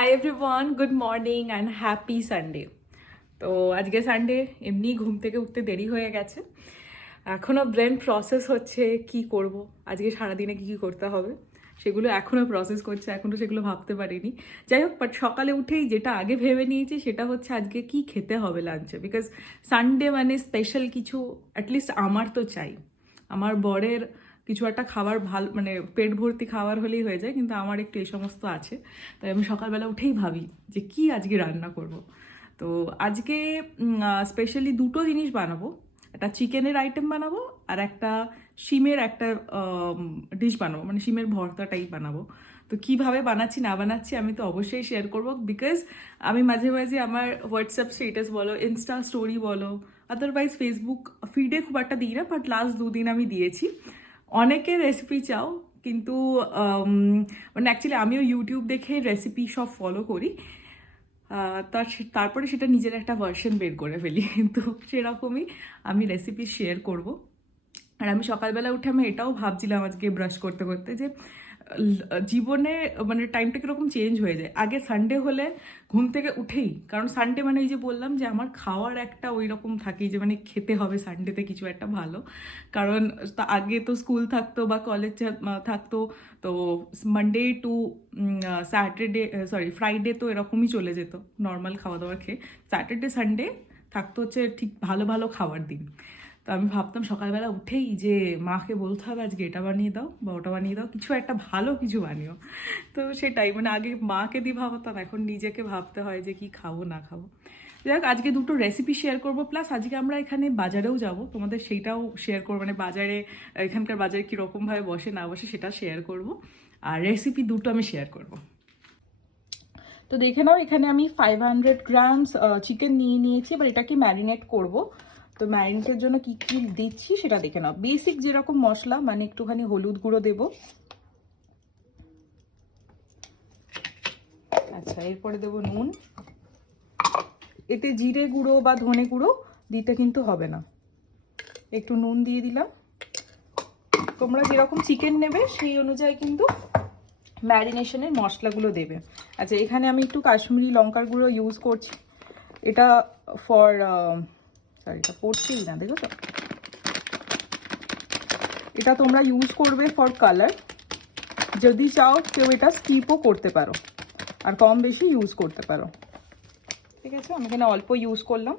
Hi everyone good morning and happy Sunday তো আজকে Sunday এমনি ঘুম থেকে উঠতে দেরি হয়ে গেছে। এখনও ব্রেন প্রসেস হচ্ছে কি করব? আজকে সারাদিনে কি কি করতে হবে? সেগুলো এখনও প্রসেস করছে, এখনও সেগুলো ভাবতে পারিনি। যাই হোক বাট সকালে উঠেই যেটা আগে ভেবে নিয়েছি, সেটা হচ্ছে আজকে কি খেতে হবে লাঞ্চে বিকজ সানডে মানে স্পেশাল কিছু অ্যাটলিস্ট আমার তো চাই। আমার বরের কিছু একটা খাবার ভালো মানে পেট ভর্তি খাবার হলেই হয়ে যায়, কিন্তু আমার একটু এই সমস্ত আছে। তাই আমি সকালবেলা উঠেই ভাবি যে কি আজকে রান্না করব। তো আজকে স্পেশালি দুটো জিনিস বানাবো। একটা চিকেনের আইটেম বানাবো আর একটা শিমের একটা ডিশ বানাবো মানে শিমের ভর্তা টাইপ বানাবো। তো কীভাবে বানাচ্ছি, না বানাচ্ছি আমি তো অবশ্যই শেয়ার করব বিকজ আমি মাঝে মাঝে আমার হোয়াটসঅ্যাপ স্টেটাস বলো ইনস্টা স্টোরি বলো আদারওয়াইজ ফেসবুক ফিডে খুব একটা দিই না বাট লাস্ট দুদিন আমি দিয়েছি। অনেকে রেসিপি চাও, কিন্তু মানে অ্যাকচুয়ালি আমিও ইউটিউব দেখে রেসিপি সব ফলো করি। তার তারপরে সেটা নিজের একটা ভার্সন বের করে ফেলি। তো সেরকমই আমি রেসিপি শেয়ার করব। আর আমি সকালবেলা উঠে আমি এটাও ভাবছিলাম আজকে ব্রাশ করতে করতে যে জীবনে মানে টাইমটা কীরকম চেঞ্জ হয়ে যায়। আগে সানডে হলে ঘুম থেকে উঠেই, কারণ সানডে মানে এই যে বললাম যে আমার খাওয়ার একটা ওই রকম থাকেই যে মানে খেতে হবে সানডেতে কিছু একটা ভালো। কারণ তা আগে তো স্কুল থাকতো বা কলেজ থাকতো, তো Monday to Saturday sorry Friday তো এরকমই চলে যেত নর্মাল খাওয়া দাওয়া খেয়ে। স্যাটারডে সানডে থাকতো হচ্ছে ঠিক ভালো ভালো খাবার দিন। তো আমি ভাবতাম সকালবেলা উঠেই যে মাকে বলতে হবে আজকে এটা বানিয়ে দাও বা ওটা বানিয়ে দাও, কিছু একটা ভালো কিছু বানিও। তো সেটাই মানে আগে মাকে দিয়ে ভাবতাম, এখন নিজেকে ভাবতে হয় যে কি খাব, না খাব। যাই আজকে দুটো রেসিপি শেয়ার করব প্লাস আজকে আমরা এখানে বাজারেও যাব। তোমাদের সেইটাও শেয়ার করব মানে বাজারে, এখানকার বাজারে কীরকমভাবে বসে, না বসে সেটা শেয়ার করব। আর রেসিপি দুটো আমি শেয়ার করব। তো দেখে নাও, এখানে আমি ফাইভ হান্ড্রেড গ্রামস চিকেন নিয়ে নিয়েছি, এবার এটাকে ম্যারিনেট করব। তো ম্যারিনেটের জন্য কি কি দিচ্ছি সেটা দেখে নাও। বেসিক যেরকম মশলা মানে একটুখানি হলুদ গুঁড়ো দেব। আচ্ছা এরপরে দেব নুন। এতে জিরে গুঁড়ো বা ধনে গুঁড়ো দিতে কিন্তু হবে না। একটু নুন দিয়ে দিলাম। তোমরা যেরকম চিকেন নেবে, সেই অনুযায়ী কিন্তু ম্যারিনেশনের মশলাগুলো দেবে। আচ্ছা এখানে আমি একটু কাশ্মীরি লঙ্কার গুঁড়ো ইউজ করছি। এটা ফর সরি এটা না দেখো তো এটা তোমরা ইউজ করবে ফর কালার যদি চাও কেউ এটা স্কিপও করতে পারো, আর কম বেশি ইউজ করতে পারো। ঠিক আছে? আমি এখানে অল্প ইউজ করলাম।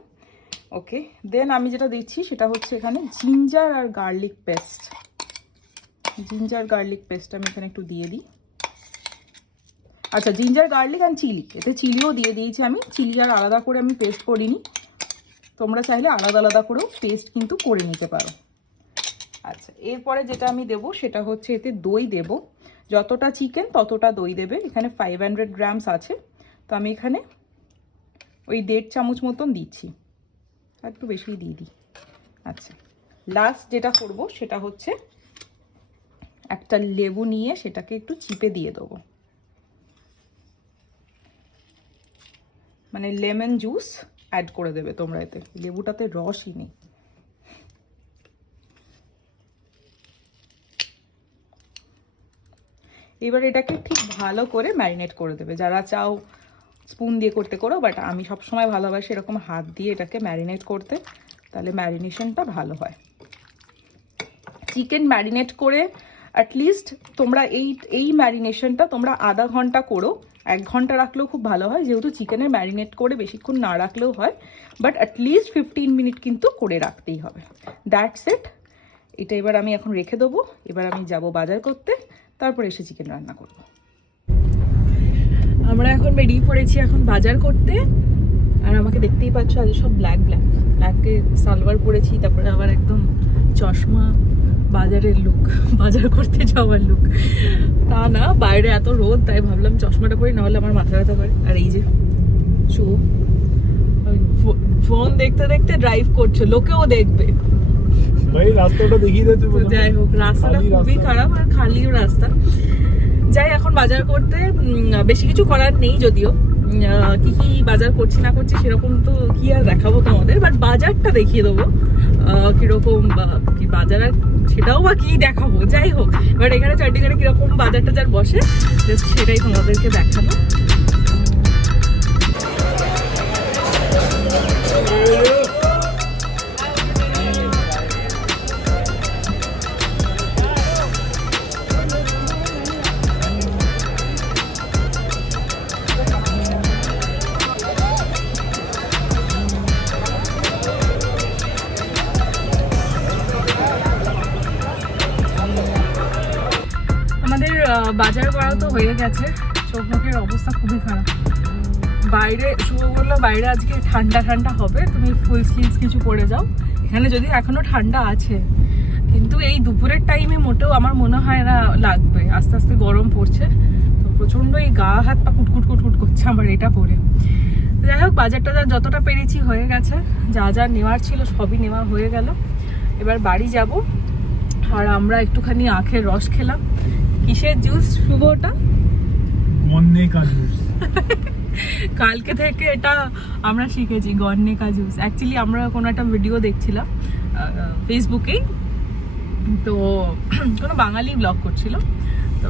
ওকে দেন আমি যেটা দিচ্ছি সেটা হচ্ছে এখানে জিঞ্জার আর garlic paste ginger garlic paste আমি এখানে একটু দিয়ে দিই। আচ্ছা জিঞ্জার গার্লিক অ্যান্ড চিলি এতে চিলিও দিয়ে দিয়েছি আমি। চিলি আর আলাদা করে আমি পেস্ট করিনি। তোমরা চাইলে আলাদা আলাদা করেও পেস্ট কিন্তু করে নিতে পারো। আচ্ছা এরপরে যেটা আমি দেবো সেটা হচ্ছে এতে দই দেব। যতটা চিকেন ততটা দই দেবে। এখানে ফাইভ হান্ড্রেড গ্রামস আছে। তো আমি এখানে ওই দেড় চামচ মতন দিচ্ছি। একটু বেশিই দিয়ে দিই। আচ্ছা লাস্ট যেটা করব সেটা হচ্ছে একটা লেবু নিয়ে সেটাকে একটু চিপে দিয়ে দেবো। মানে লেমন জুস অ্যাড করে দেবে তোমরা এতে। লেবুটাতে রসই নেই। এবার এটাকে ঠিক ভালো করে ম্যারিনেট করে দেবে। যারা চাও স্পুন দিয়ে করতে করো, বাট আমি সবসময় ভালোবাসি এরকম হাত দিয়ে এটাকে ম্যারিনেট করতে, তাহলে ম্যারিনেশনটা ভালো হয়। চিকেন ম্যারিনেট করে অ্যাটলিস্ট তোমরা এই এই ম্যারিনেশনটা তোমরা আধা ঘণ্টা করো। এক ঘণ্টা রাখলেও খুব ভালো হয়, যেহেতু চিকেনের ম্যারিনেট করে বেশিক্ষণ না রাখলেও হয় বাট অ্যাটলিস্ট ফিফটিন মিনিট কিন্তু করে রাখতেই হবে। দ্যাটস ইট এটা এবার আমি এখন রেখে দেবো, এবার আমি যাব বাজার করতে, তারপর এসে চিকেন রান্না করব। আমরা এখন বেরিয়ে পড়েছি এখন বাজার করতে, আর আমাকে দেখতেই পাচ্ছ আজ সব ব্ল্যাক ব্ল্যাক ব্ল্যাকে সালোয়ার পরেছি, তারপরে আবার একদম চশমা বাজারের লুক বাজার করতে যাওয়ার লুক তা না বাইরে এত রোদ তাই ভাবলাম চশমাটা পরে নাহলে আমার মাথা ব্যথা করে। আর এই যে শু ফোন দেখতে দেখতে ড্রাইভ করছে লোকেও দেখবে। রাস্তাটা দেখিয়ে। যাই হোক রাস্তাটা খুবই খারাপ আর খালি রাস্তা। যাই এখন বাজার করতে বেশি কিছু করার নেই যদিও। কি কি বাজার করছি না করছি সেরকম তো কি আর দেখাবো তোমাদের বাট বাজারটা দেখিয়ে দেবো। কীরকম বা- কি বাজার আর সেটাও বা কি দেখাবো? যাই হোক বাট এখানে চণ্ডীগড়ে কীরকম বাজার টাজার বসে সেটাই তোমাদেরকে দেখাবো। বাজার করা তো হয়ে গেছে। চোখ অবস্থা খুবই খারাপ। বাইরে, শুভ বলল, বাইরে আজকে ঠান্ডা ঠান্ডা হবে, তুমি ফুল স্লিভস কিছু পরে যাও। এখানে যদি এখনও ঠান্ডা আছে, কিন্তু এই দুপুরের টাইমে মোটেও আমার মনে হয় না লাগবে। আস্তে আস্তে গরম পড়ছে, তো প্রচণ্ড এই গা, হাত, পা কুটকুট কুটকুট করছে আমার এটা পরে। যাই হোক, বাজার টাজার যতটা পেরেছি হয়ে গেছে। যা যা নেওয়ার ছিল সবই নেওয়া হয়ে গেল। এবার বাড়ি যাব। আর আমরা একটুখানি আখের রস খেলাম। কিসের জুস শুভ ওটা গন্নেকা জুস কালকে থেকে এটা আমরা শিখেছি গন্নেকা জুস অ্যাকচুয়ালি আমরা কোনো একটা ভিডিও দেখছিলাম ফেসবুকেই তো কোনো বাঙালি ব্লগ করছিল। তো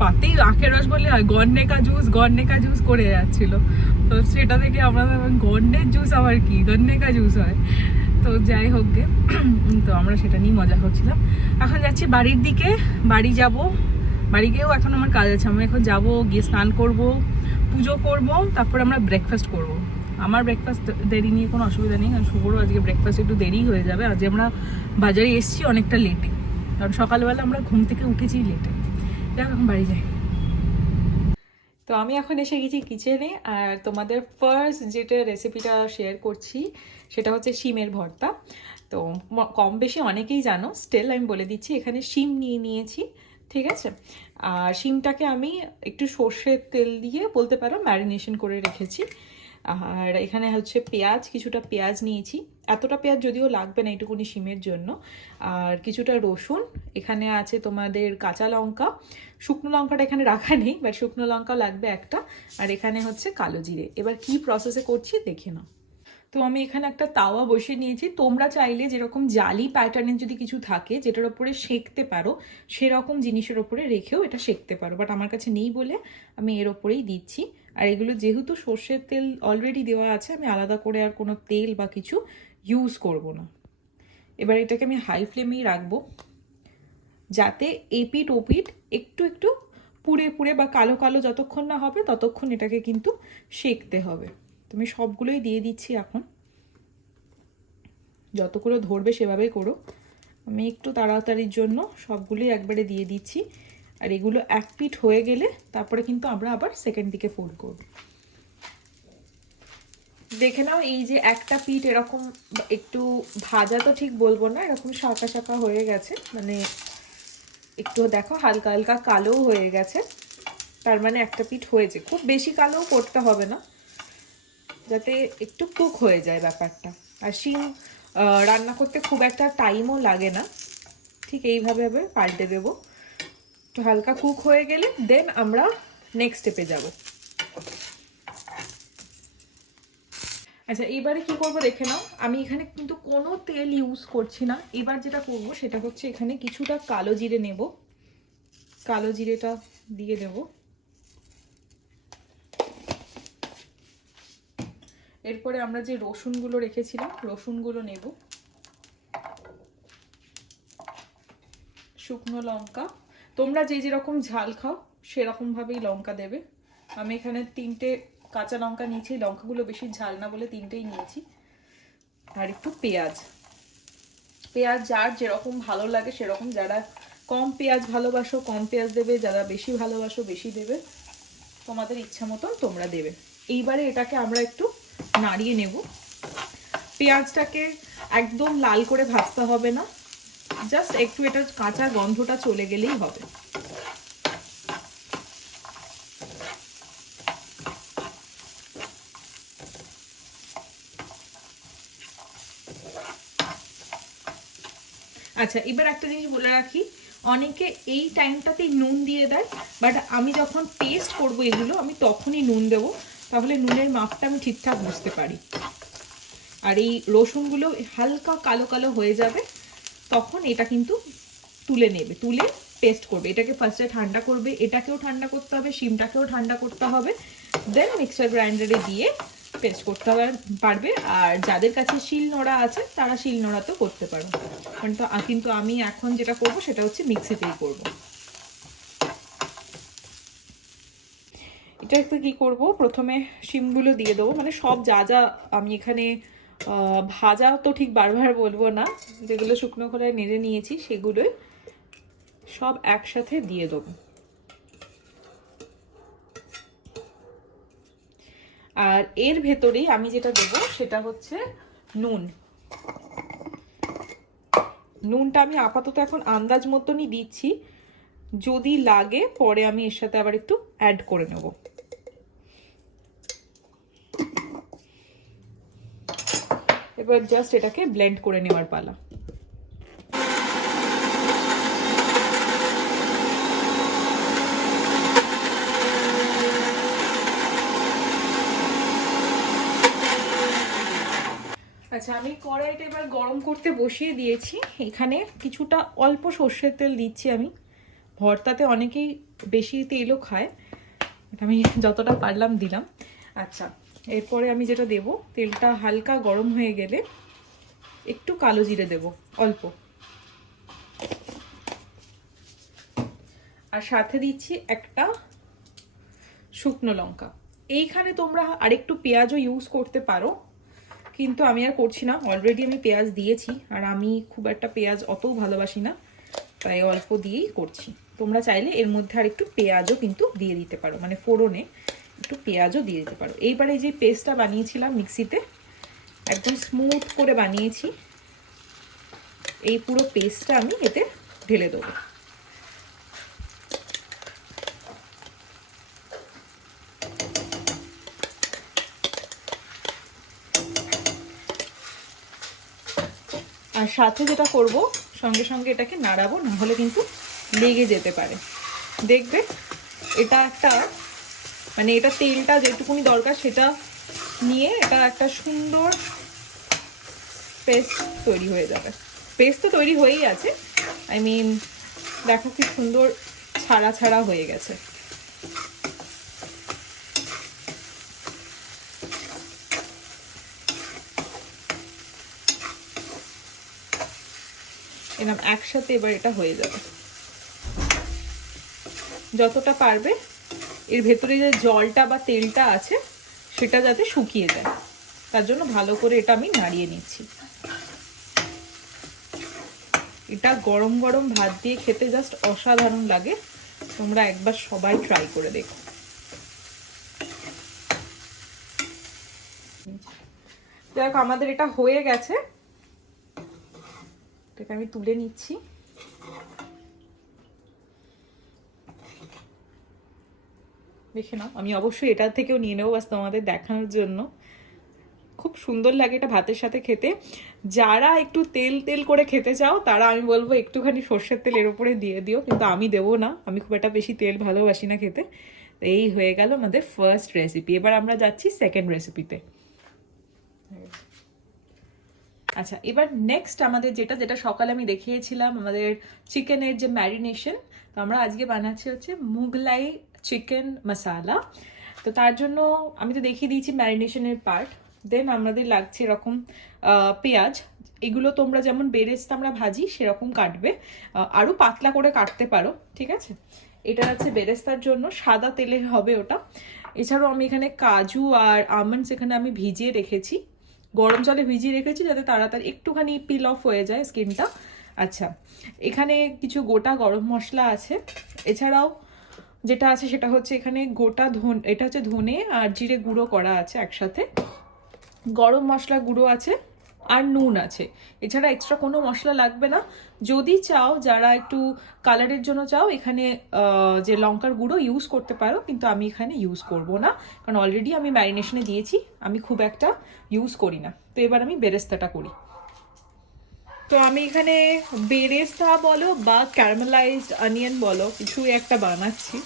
পাতেই আখের রস বলে হয় গন্নেকা জুস গন্নেকা জুস করে যাচ্ছিল। তো সেটা থেকে আমরা গন্ডের জুস আবার কি? গন্নেকা জুস হয়। তো যাই হোক গে। তো আমরা সেটা নিয়ে মজা করছিলাম। এখন যাচ্ছি বাড়ির দিকে। বাড়ি যাব। বাড়ি গিয়েও এখন আমার কাজ আছে। আমি এখন যাব, গিয়ে স্নান করব, পুজো করব, তারপর আমরা ব্রেকফাস্ট করব। আমার ব্রেকফাস্ট দেরি নিয়ে কোনো অসুবিধা নেই। কারণ শুভরও আজকে ব্রেকফাস্ট একটু দেরি হয়ে যাবে। আজ আমরা বাজারে এসেছি অনেকটা লেটে কারণ সকালবেলা আমরা ঘুম থেকে উঠেছি লেটে যাক এখন বাড়ি যাই। তো আমি এখন এসে গেছি কিচেনে আর তোমাদের ফার্স্ট যেটা রেসিপিটা শেয়ার করছি, সেটা হচ্ছে শিমের ভর্তা। তো কম বেশি অনেকেই জানো স্টিল আমি বলে দিচ্ছি, এখানে শিম নিয়ে নিয়েছি, ঠিক আছে? আর শিমটাকে আমি একটু সর্ষের তেল দিয়ে, বলতে পারো ম্যারিনেশন করে রেখেছি। আর এখানে হচ্ছে পেঁয়াজ, কিছুটা পেঁয়াজ নিয়েছি। এতটা পেঁয়াজ যদিও লাগবে না এইটুকুনি শিমের জন্য। আর কিছুটা রসুন, এখানে আছে তোমাদের কাঁচা লঙ্কা। শুকনো লঙ্কাটা এখানে রাখা নেই বাট শুকনো লঙ্কা লাগবে একটা। আর এখানে হচ্ছে কালো জিরে। এবার কি প্রসেসে করছি দেখে নাও। তো আমি এখানে একটা তাওয়া বসিয়ে নিয়েছি। তোমরা চাইলে যেরকম জালি প্যাটার্নের যদি কিছু থাকে, যেটার ওপরে সেঁকতে পারো, সেরকম জিনিসের ওপরে রেখেও এটা সেঁকতে পারো। বাট আমার কাছে নেই বলে আমি এর ওপরেই দিচ্ছি। আর এগুলো যেহেতু সর্ষের তেল অলরেডি দেওয়া আছে, আমি আলাদা করে আর কোনো তেল বা কিছু ইউজ করব না। এবার এটাকে আমি হাই ফ্লেমেই রাখব, যাতে এপিট ওপিট একটু একটু পুড়ে পুড়ে বা কালো কালো যতক্ষণ না হবে ততক্ষণ এটাকে কিন্তু সেঁকতে হবে। তুমি সবগুলোই দিয়ে দিচ্ছি এখন। যতগুলো ধরবে সেভাবেই করো। আমি একটু তাড়াতাড়ির জন্য সবগুলোই একবারে দিয়ে দিচ্ছি। আর এগুলো এক পিঠ হয়ে গেলে তারপরে কিন্তু আমরা আবার সেকেন্ড দিকে ফোল্ড করব। দেখে নাও, এই যে একটা পিঠ এরকম একটু ভাজা তো ঠিক বলব না, এরকম শাঁকা শাঁকা হয়ে গেছে মানে একটু দেখো হালকা হালকা কালোও হয়ে গেছে, তার মানে একটা পিঠ হয়েছে। খুব বেশি কালোও করতে হবে না, যাতে একটু কুক হয়ে যায় ব্যাপারটা। আর শিম রান্না করতে খুব একটা টাইমও লাগে না, ঠিক এইভাবে ভাবে পাল্টে দেবো। তো হালকা কুক হয়ে গেলে দেন আমরা নেক্সট স্টেপে যাব। আচ্ছা এবারে কি করব দেখে নাও। আমি এখানে কিন্তু কোনো তেল ইউজ করছি না। এবার যেটা করব, সেটা হচ্ছে এখানে কিছুটা কালো জিরে নেব। কালো জিরেটা দিয়ে দেব। এরপরে আমরা যে রসুনগুলো রেখেছিলাম, রসুনগুলো নেব। শুকনো লঙ্কা। তোমরা যে যেরকম ঝাল খাও সেরকমভাবেই লঙ্কা দেবে। আমি এখানে তিনটে কাঁচা লঙ্কা নিয়েছি লঙ্কাগুলো বেশি ঝাল না বলে তিনটেই নিয়েছি। আর একটু পেঁয়াজ। পেঁয়াজ যার যেরকম ভালো লাগে সেরকম, যারা কম পেঁয়াজ ভালোবাসো, কম পেঁয়াজ দেবে, যারা বেশি ভালোবাসো, বেশি দেবে। তোমাদের ইচ্ছা মতন তোমরা দেবে। এইবারে এটাকে আমরা একটু নাড়িয়ে নেব। পেঁয়াজটাকে একদম লাল করে ভাজতে হবে না। জাস্ট একটু এটা কাঁচা গন্ধটা চলে গেলেই হবে। আচ্ছা এবার একটা জিনিস বলে রাখি। অনেকে এই টাইমটাতেই নুন দিয়ে দেয়, বাট আমি যখন টেস্ট করব এগুলো, আমি তখনই নুন দেবো। তাহলে নুনের মাপটা আমি ঠিকঠাক বুঝতে পারি। আর এই রসুনগুলো হালকা কালো কালো হয়ে যাবে। তখন এটা কিন্তু তুলে নেবে, তুলে পেস্ট করবে। এটাকে ফার্স্টে ঠান্ডা করবে, এটাকেও ঠান্ডা করতে হবে, শিমটাকেও ঠান্ডা করতে হবে। দেন মিক্সার গ্রাইন্ডারে দিয়ে পেস্ট করতে পারবে। আর যাদের কাছে শিল নোড়া আছে, তারা শিল নোড়া তো করতে পারো। কিন্তু কিন্তু আমি এখন যেটা করব, সেটা হচ্ছে মিক্সিতেই করব। এটা একটু কি করব? প্রথমে শিমগুলো দিয়ে দেবো। মানে সব যা যা আমি এখানে ভাজা তো ঠিক বারবার বলব না। যেগুলো শুকনো করে নেড়ে নিয়েছি, সেগুলোই সব একসাথে দিয়ে দেবো। আর এর ভেতরেই আমি যেটা দেব, সেটা হচ্ছে নুন। নুনটা আমি আপাতত এখন আন্দাজ মতনই দিচ্ছি। যদি লাগে, পরে আমি এর সাথে আবার একটু অ্যাড করে নেব। এবার জাস্ট এটাকে ব্লেন্ড করে নেওয়ার পালা। আচ্ছা আমি কড়াইটা এবার গরম করতে বসিয়ে দিয়েছি। এখানে কিছুটা অল্প সর্ষের তেল দিচ্ছি আমি। ভর্তাতে অনেকেই বেশি তেলও খায় আমি যতটা পারলাম দিলাম। আচ্ছা এরপরে আমি যেটা দেব, তেলটা হালকা গরম হয়ে গেলে একটু কালো জিরে দেব, অল্প। আর সাথে দিচ্ছি একটা শুকনো লঙ্কা। এইখানে তোমরা আরেকটু পেঁয়াজও ইউজ করতে পারো, কিন্তু আমি আর করছি না। অলরেডি আমি পেঁয়াজ দিয়েছি, আর আমি খুব একটা পেঁয়াজ অতও ভালোবাসি না, তাই অল্প দিয়েই করছি। তোমরা চাইলে এর মধ্যে আর একটু পেঁয়াজও কিন্তু দিয়ে দিতে পারো মানে ফোড়নে। একটু পেঁয়াজও দিয়ে দিতে পারো। এইবারে যে পেস্টটা বানিয়েছিলাম মিক্সিতে, একদম স্মুথ করে বানিয়েছি, এই পুরো পেস্টটা আমি এতে ঢেলে দেবো। আর সাথে যেটা করব, সঙ্গে সঙ্গে এটাকে নাড়াবো না হলে কিন্তু লেগে যেতে পারে। দেখবে, এটা একটা মানে এটা তেলটা যেটুকুনি দরকার সেটা নিয়ে এটা একটা সুন্দর পেস্ট তৈরি হয়ে যাবে। পেস্ট তো তৈরি হয়েই আছে। আই মিন দেখো কি সুন্দর ছাড়া ছাড়া হয়ে গেছে। এরকম একসাথে এবার এটা হয়ে যাবে। যতটা পারবে এর ভেতরে যে জলটা বা তেলটা আছে, সেটা যাতে শুকিয়ে যায়। তার জন্য ভালো করে এটা আমি নাড়িয়ে নিচ্ছি। এটা গরম গরম ভাত দিয়ে খেতে জাস্ট অসাধারণ লাগে। তোমরা একবার সবাই ট্রাই করে দেখো। দেখ আমাদের এটা হয়ে গেছে। এটাকে আমি তুলে নিচ্ছি। দেখে নাও। আমি অবশ্যই এটার থেকেও নিয়ে নেব বাস তোমাদের দেখানোর জন্য। খুব সুন্দর লাগে এটা ভাতের সাথে খেতে। যারা একটু তেল তেল করে খেতে চাও, তারা আমি বলব একটুখানি সর্ষের তেল এর উপরে দিয়ে দিও, কিন্তু আমি দেবো না। আমি খুব একটা বেশি তেল ভালোবাসি না খেতে। তো এই হয়ে গেল আমাদের ফার্স্ট রেসিপি এবার আমরা যাচ্ছি সেকেন্ড রেসিপিতে আচ্ছা এবার নেক্সট আমাদের যেটা যেটা সকালে আমি দেখিয়েছিলাম, আমাদের চিকেনের যে ম্যারিনেশন তো আমরা আজকে বানাচ্ছি হচ্ছে মুগলাই চিকেন মশালা তো তার জন্য আমি তো দেখিয়ে দিয়েছি ম্যারিনেশনের পার্ট দেন আমাদের লাগছে এরকম পেঁয়াজ। এগুলো তোমরা যেমন বেরেস্তা আমরা ভাজি, সেরকম কাটবে। আরও পাতলা করে কাটতে পারো, ঠিক আছে? এটা আছে বেরেস্তার জন্য, সাদা তেলের হবে ওটা। এছাড়াও আমি এখানে কাজু আর আমন্ডস এখানে আমি ভিজিয়ে রেখেছি। গরম জলে ভিজিয়ে রেখেছি যাতে তাড়াতাড়ি, একটুখানি পিল অফ হয়ে যায় স্কিনটা আচ্ছা এখানে কিছু গোটা গরম মশলা আছে। এছাড়াও যেটা আছে সেটা হচ্ছে এখানে গোটা ধন এটা হচ্ছে ধনে আর জিরে গুঁড়ো করা আছে একসাথে। গরম মশলা গুঁড়ো আছে আর নুন আছে। এছাড়া এক্সট্রা কোনো মশলা লাগবে না। যদি চাও, যারা একটু কালারের জন্য চাও, এখানে যে লঙ্কার গুঁড়ো ইউজ করতে পারো, কিন্তু আমি এখানে ইউজ করব না। কারণ অলরেডি আমি ম্যারিনেশনে দিয়েছি, আমি খুব একটা ইউজ করি না। তো এবার আমি বেরেস্তাটা করি। তো আমি এখানে বেরেস্তা বলো বা ক্যারামেলাইজড অনিয়ন বলো কিছু একটা বানাচ্ছি।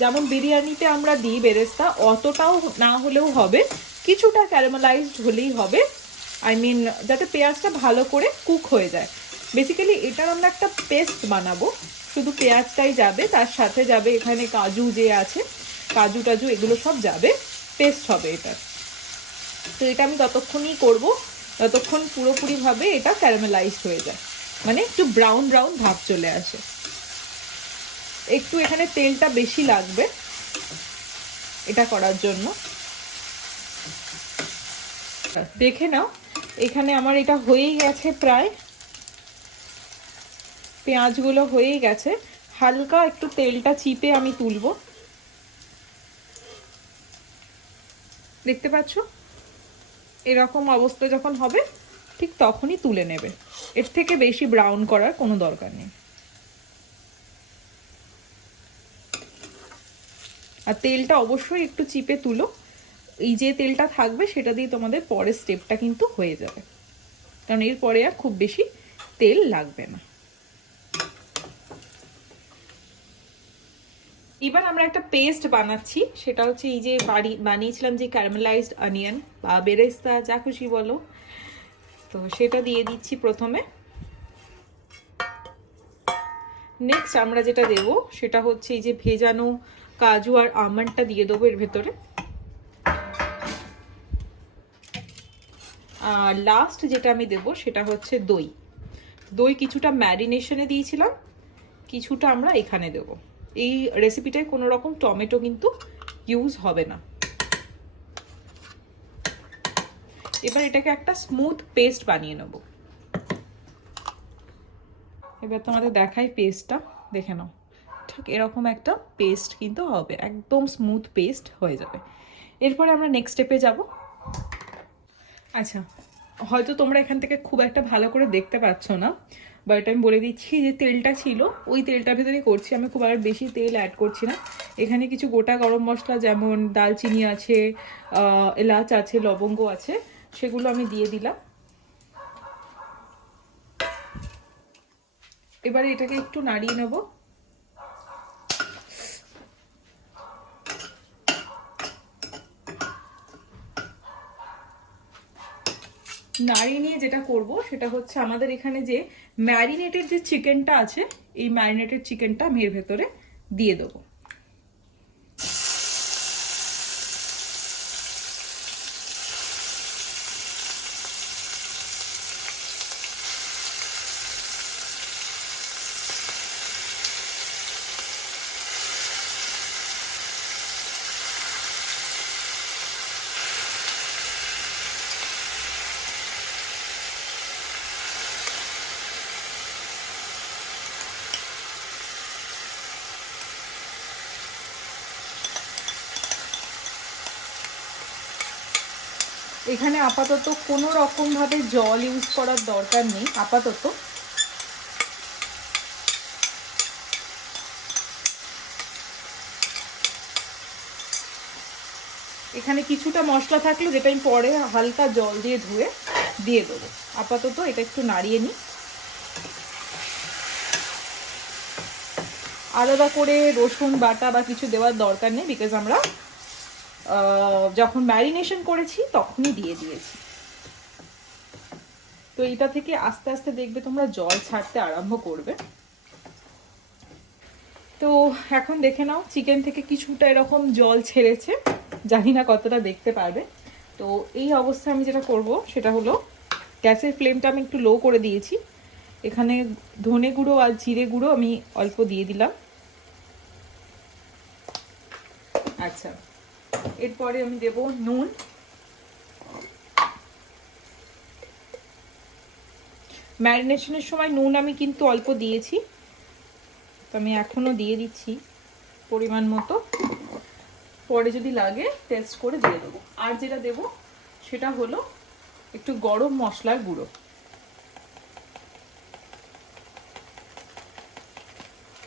যেমন বিরিয়ানিতে আমরা দিই বেরেস্তা অতটাও না হলেও হবে। কিছুটা ক্যারামেলাইজড হলেই হবে। আই মিন যাতে পেঁয়াজটা ভালো করে কুক হয়ে যায়। বেসিক্যালি এটার আমরা একটা পেস্ট বানাবো। শুধু পেঁয়াজটাই যাবে, তার সাথে যাবে এখানে কাজু যে আছে, কাজু টাজু, এগুলো সব যাবে। পেস্ট হবে এটার। তো এটা আমি ততক্ষণই করব। ততক্ষণ পুরোপুরিভাবে এটা ক্যারামেলাইজড হয়ে যায়। মানে একটু ব্রাউন ব্রাউন ভাব চলে আসে। একটু এখানে তেলটা বেশি লাগবে এটা করার জন্য। দেখে নাও, এখানে আমার এটা হয়েই গেছে প্রায়। পেঁয়াজগুলো হয়েই গেছে। হালকা একটু তেলটা চিপে আমি তুলবো। দেখতে পাচ্ছ? এরকম অবস্থা যখন হবে, ঠিক তখনই তুলে নেবে। এর থেকে বেশি ব্রাউন করার কোনো দরকার নেই। আর তেলটা অবশ্যই একটু চিপে তুলো। এই যে তেলটা থাকবে, সেটা দিয়ে তোমাদের পরের স্টেপটা কিন্তু হয়ে যাবে। কারণ এরপরে আর খুব বেশি তেল লাগবে না। এবার আমরা একটা পেস্ট বানাচ্ছি, সেটা হচ্ছে এই যে বাড়ি, বানিয়েছিলাম যে ক্যারামেলাইজড অনিয়ন বা বেরেস্তা, যা খুশি বলো। তো সেটা দিয়ে দিচ্ছি প্রথমে। নেক্সট আমরা যেটা দেব, সেটা হচ্ছে এই যে ভেজানো কাজু আর আমন্ডটা দিয়ে দেবো এর ভেতরে। আর লাস্ট যেটা আমি দেব, সেটা হচ্ছে দই। দই কিছুটা ম্যারিনেশনে দিয়েছিলাম, কিছুটা আমরা এখানে দেব। এই রেসিপিটায় কোনো রকম টমেটো কিন্তু ইউজ হবে না। এবার এটাকে একটা স্মুথ পেস্ট বানিয়ে নেব। এবার তোমাদের দেখাই পেস্টটা দেখে নাও। ঠিক এরকম একটা পেস্ট কিন্তু হবে, একদম স্মুথ পেস্ট হয়ে যাবে। এরপরে আমরা নেক্সট স্টেপে যাব। আচ্ছা হয়তো তোমরা এখান থেকে খুব একটা ভালো করে দেখতে পাচ্ছ না। বাট আমি বলে দিচ্ছি যে তেলটা ছিল, ওই তেলটার ভেতরেই করছি। আমি খুব আর বেশি তেল অ্যাড করছি না। এখানে কিছু গোটা গরম মশলা, যেমন দালচিনি আছে এলাচ আছে, লবঙ্গ আছে, সেগুলো আমি দিয়ে দিলাম। এবারে এটাকে একটু নাড়িয়ে নেব। নাড়িয়ে নিয়ে যেটা করব, সেটা হচ্ছে আমাদের এখানে যে ম্যারিনেটেড যে চিকেনটা আছে, এই ম্যারিনেটেড চিকেনটা আমি এর ভেতরে দিয়ে দেবো। এখানে আপাতত কোনো রকমভাবে জল ইউজ করার দরকার নেই, আপাতত। এখানে কিছুটা মশলা থাকল, যেটা আমি পরে হালকা জল দিয়ে ধুয়ে দিয়ে দেবো। আপাতত এটা একটু নাড়িয়ে নিই। আলাদা করে রসুন বাটা বা কিছু দেওয়ার দরকার নেই বিকজ আমরা যখন ম্যারিনেশন করেছি, তখনই দিয়ে দিয়েছি। তো এটা থেকে আস্তে আস্তে দেখবে তোমরা জল ছাড়তে আরম্ভ করবে। তো এখন দেখে নাও চিকেন থেকে কিছুটা এরকম জল ছেড়েছে। জানি না কতটা দেখতে পারবে। তো এই অবস্থায় আমি যেটা করব, সেটা হলো গ্যাসের ফ্লেমটা আমি একটু লো করে দিয়েছি। এখানে ধনে গুঁড়ো আর জিরে গুঁড়ো আমি অল্প দিয়ে দিলাম। আচ্ছা। এরপরে আমি দেব নুন। ম্যারিনেশনের সময় নুন আমি কিন্তু অল্প দিয়েছি। তো আমি এখনও দিয়ে দিচ্ছি পরিমাণ মতো। পরে যদি লাগে টেস্ট করে দিয়ে দেবো। আর যেটা দেব, সেটা হলো একটু গরম মশলার গুঁড়ো।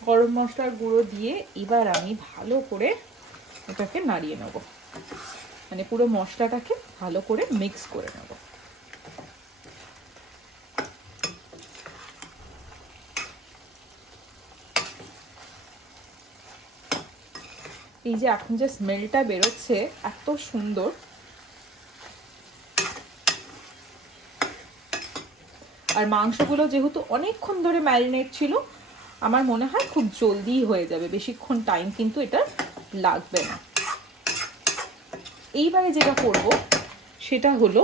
গরম মশলার গুঁড়ো দিয়ে এবার আমি ভালো করে এটাকে নাড়িয়ে নেব। মানে পুরো মশলাটাকে ভালো করে মিক্স করে নেব। এই যে এখন যে স্মেলটা বেরোচ্ছে, এত সুন্দর। আর মাংসগুলো যেহেতু অনেকক্ষণ ধরে ম্যারিনেট ছিল, আমার মনে হয় খুব জলদিই হয়ে যাবে, বেশিক্ষণ টাইম কিন্তু এটা লাগবে না। এইবারে যেটা করব, সেটা হলো,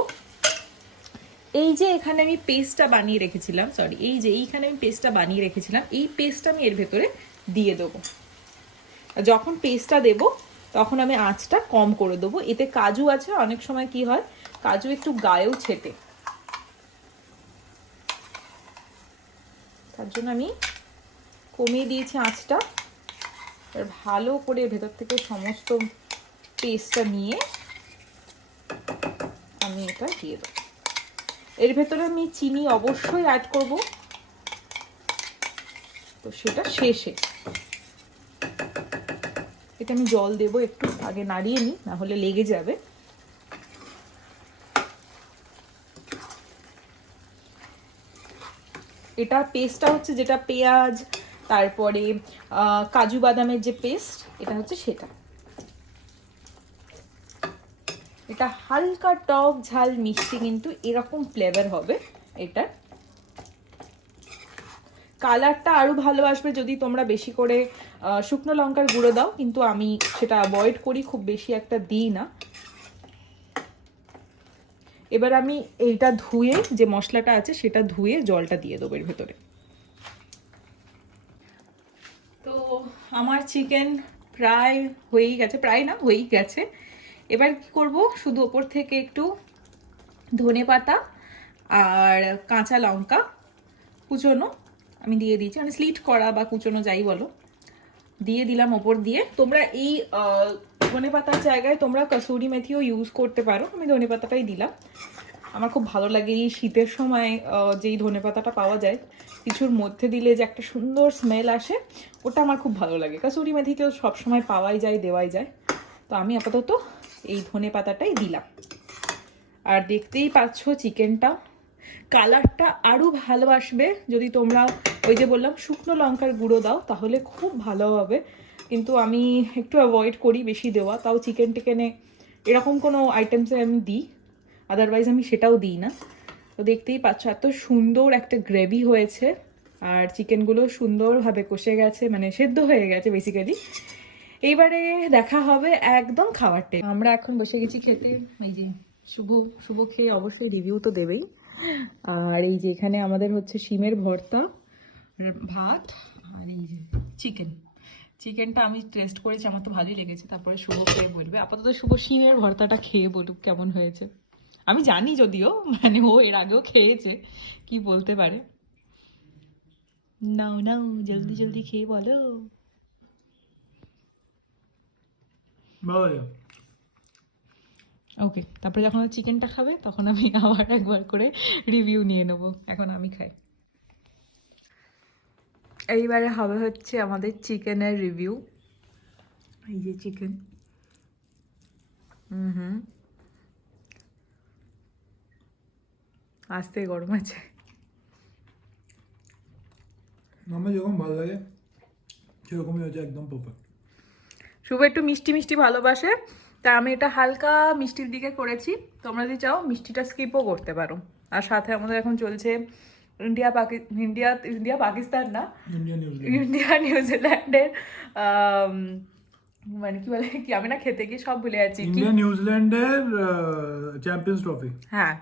এই যে এখানে আমি পেস্টটা বানিয়ে রেখেছিলাম সরি এই যে এইখানে আমি পেস্টটা বানিয়ে রেখেছিলাম, এই পেস্টটা আমি এর ভেতরে দিয়ে দেবো। যখন পেস্টটা দেব, তখন আমি আঁচটা কম করে দেবো। এতে কাজু আছে, অনেক সময় কি হয়, কাজু একটু গায়েও ছেটে। তার জন্য আমি কমিয়ে দিয়েছি আঁচটা। ভালো করে ভেতর থেকে সমস্ত পেস্টটা নিয়ে আমি এটা দিয়ে দেবো। এর ভেতরে আমি চিনি অবশ্যই অ্যাড করব। তো সেটা শেষে। এটা আমি জল দেবো, একটু আগে নাড়িয়ে নিই, না হলে লেগে যাবে। এটা পেস্টটা হচ্ছে যেটা পেঁয়াজ তারপরে কাজু বাদামের যে পেস্ট এটা হচ্ছে সেটা। এটা হালকা টক ঝাল, মিষ্টি কিন্তু এরকম ফ্লেভার হবে এটার। কালারটা আরও ভালো আসবে যদি তোমরা বেশি করে শুকনো লঙ্কার গুঁড়ো দাও, কিন্তু আমি সেটা অ্যাভয়েড করি, খুব বেশি একটা দিই না। এবার আমি এইটা ধুয়ে যে মশলাটা আছে সেটা ধুয়ে জলটা দিয়ে দেবো এর ভেতরে। আমার চিকেন প্রায় হয়েই গেছে, প্রায় না, হয়েই গেছে। এবার কি করব? শুধু ওপর থেকে একটু ধনে পাতা আর কাঁচা লঙ্কা কুচোনো, আমি দিয়ে দিয়েছি। মানে স্লিট করা বা কুচোনো যাই বলো। দিয়ে দিলাম ওপর দিয়ে। তোমরা এই ধনে পাতার জায়গায় তোমরা কসুরি মেথিও ইউজ করতে পারো। আমি ধনে পাতাটাই দিলাম। আমার খুব ভালো লাগে এই শীতের সময় যেই ধনে পাতাটা পাওয়া যায়, কিছুর মধ্যে দিলে যে একটা সুন্দর স্মেল আসে, ওটা আমার খুব ভালো লাগে। কসুরি মেথিকেও সবসময় পাওয়াই যায়, দেওয়াই যায়। তো আমি আপাতত এই ধনে পাতাটাই দিলাম। আর দেখতেই পাচ্ছ চিকেনটা, কালারটা আরও ভালো আসবে। যদি তোমরা ওই যে বললাম, শুকনো লঙ্কার গুঁড়ো দাও, তাহলে খুব ভালো হবে। কিন্তু আমি একটু অ্যাভয়েড করি বেশি দেওয়া, তাও চিকেন টিকেনে এরকম কোনো আইটেমসে আমি দিই। আদারওয়াইজ আমি সেটাও দিই না। তো দেখতেই পাচ্ছ, এত সুন্দর একটা গ্রেভি হয়েছে, আর চিকেনগুলো সুন্দরভাবে কষে গেছে মানে সেদ্ধ হয়ে গেছে বেসিক্যালি এইবারে দেখা হবে একদম খাবার টাইম আমরা এখন বসে গেছি খেতে। এই যে শুভ শুভ খেয়ে অবশ্যই রিভিউ তো দেবেই। আর এই যে এখানে আমাদের হচ্ছে শিমের ভর্তা ভাত, আর এই যে চিকেন চিকেনটা আমি টেস্ট করেছি, আমার তো ভালোই লেগেছে। তারপরে শুভ খেয়ে বলবে। আপাতত শুভ শিমের ভর্তাটা খেয়ে বলুক কেমন হয়েছে। আমি জানি যদিও মানে ও এর আগেও খেয়েছে কি বলতে পারে। নাও নাও জলদি জলদি খেয়ে বলো। লাগে ওকে তারপরে যখন চিকেনটা খাবে তখন আমি আবার একবার করে রিভিউ নিয়ে নেব। এখন আমি খাই। এইবারে হবে হচ্ছে আমাদের চিকেনের রিভিউ এই যে চিকেন। হুম হুম। আসতে গরম আছে। আমার যখন ভালো লাগে সেরকমই হচ্ছে একদম পারফেক্ট শুভ একটু মিষ্টি মিষ্টি ভালোবাসে তা আমি এটা হালকা মিষ্টির দিকে করেছি। তোমরা যদি চাও মিষ্টিটা স্কিপও করতে পারো। আর সাথে আমাদের এখন চলছে ইন্ডিয়া পাকি ইন্ডিয়া ইন্ডিয়া পাকিস্তান না? ইন্ডিয়া নিউজিল্যান্ডের মানে কি বলে কি আমি না খেতে গিয়ে সব ভুলে যাচ্ছি। ইন্ডিয়া নিউজিল্যান্ডের চ্যাম্পিয়ন্স ট্রফি হ্যাঁ।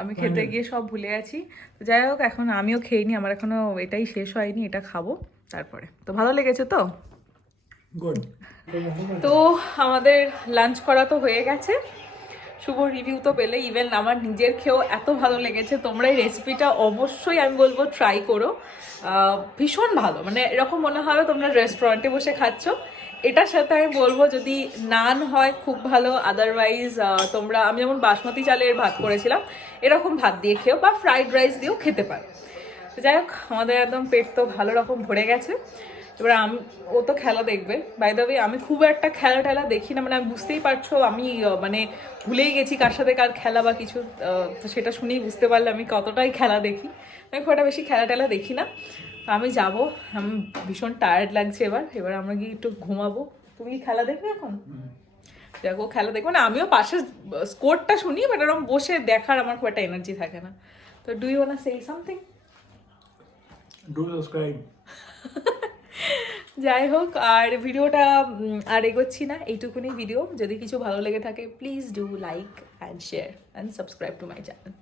আমি খেতে গিয়ে সব ভুলে গেছি তো যাই হোক এখন আমিও খেইনি আমার এখনও এটাই শেষ হয়নি এটা খাব তারপরে। তো ভালো লেগেছে তো? গুড তো আমাদের লাঞ্চ করা তো হয়ে গেছে। শুভ রিভিউ তো পেলে ইভেন আমার নিজের খেয়েও এত ভালো লেগেছে। তোমরা এই রেসিপিটা অবশ্যই আমি বলব ট্রাই করো। ভীষণ ভালো। মানে এরকম মনে হবে তোমরা রেস্টুরেন্টে বসে খাচ্ছ। এটার সাথে আমি বলব যদি নান হয় খুব ভালো। আদারওয়াইজ তোমরা আমি যেমন বাসমতি চালের ভাত করেছিলাম এরকম ভাত দিয়ে খেও বা ফ্রাইড রাইস দিয়েও খেতে পারো। তো যাই হোক, আমাদের একদম পেট তো ভালো রকম ভরে গেছে। এবার আমি, ও তো খেলা দেখবে। বাই দ্য আমি খুব একটা খেলা টেলা দেখি না মানে আমি বুঝতেই পারছ, আমি মানে ভুলেই গেছি কার সাথে কার খেলা বা কিছু তো সেটা শুনেই বুঝতে পারলে আমি কতটাই খেলা দেখি। আমি খুব একটা বেশি খেলা টেলা দেখি না। তো আমি যাব, আমি ভীষণ টায়ার্ড লাগছে এবার। এবার আমরা গিয়ে একটু ঘুমাবো। তুমি খেলা দেখবে এখন? দেখো খেলা দেখব। না আমিও পাশে স্কোরটা শুনি বাট এরকম বসে দেখার আমার খুব একটা এনার্জি থাকে না। তো do you want sell something do subscribe যাই হোক আর ভিডিওটা আর এগোচ্ছি না এইটুকুনি ভিডিও যদি কিছু ভালো লেগে থাকে please do like and share and subscribe to my channel